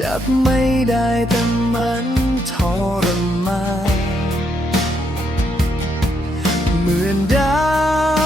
จับไม่ได้แต่มันทรมานเหมือนดาว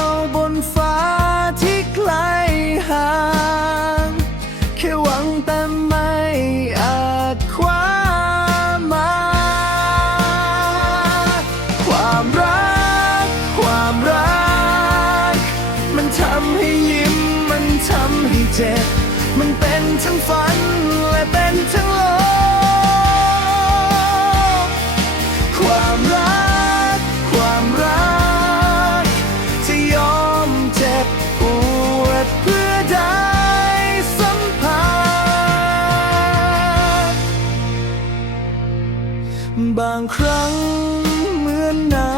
บางครั้งเหมือนน้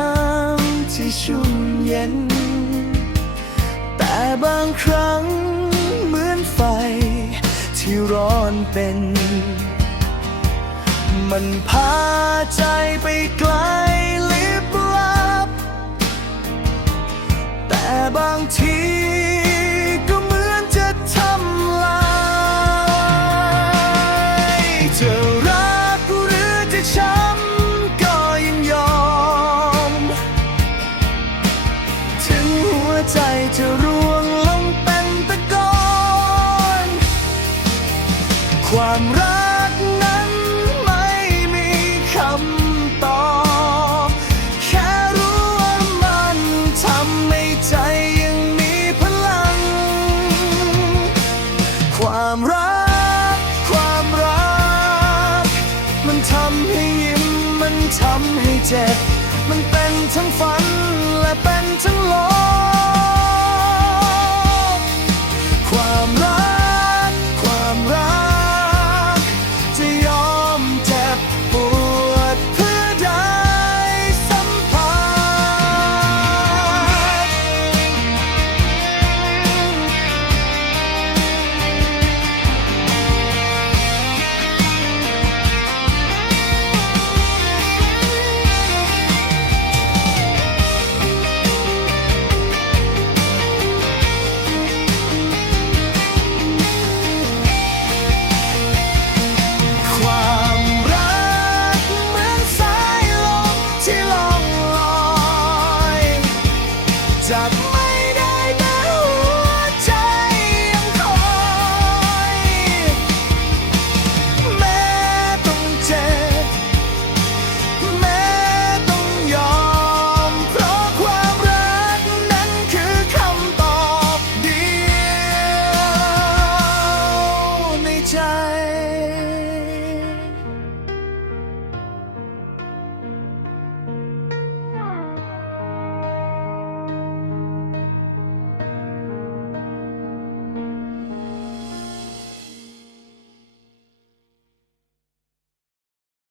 ำที่ชุ่มเย็น แต่บางครั้งเหมือนไฟที่ร้อนเป็น มันพาใจไปไกลลิบลับ แต่บางทีก็เหมือนจะทำลายจะรั จะร่วงลงเป็นตะกอนความรักนั้นไม่มีคำตอบ แค่รู้ว่ามันทำให้ใจยังมีพลัง ความรัก ความรัก มันทำให้ยิ้ม มันทำให้เจ็บ มันเป็น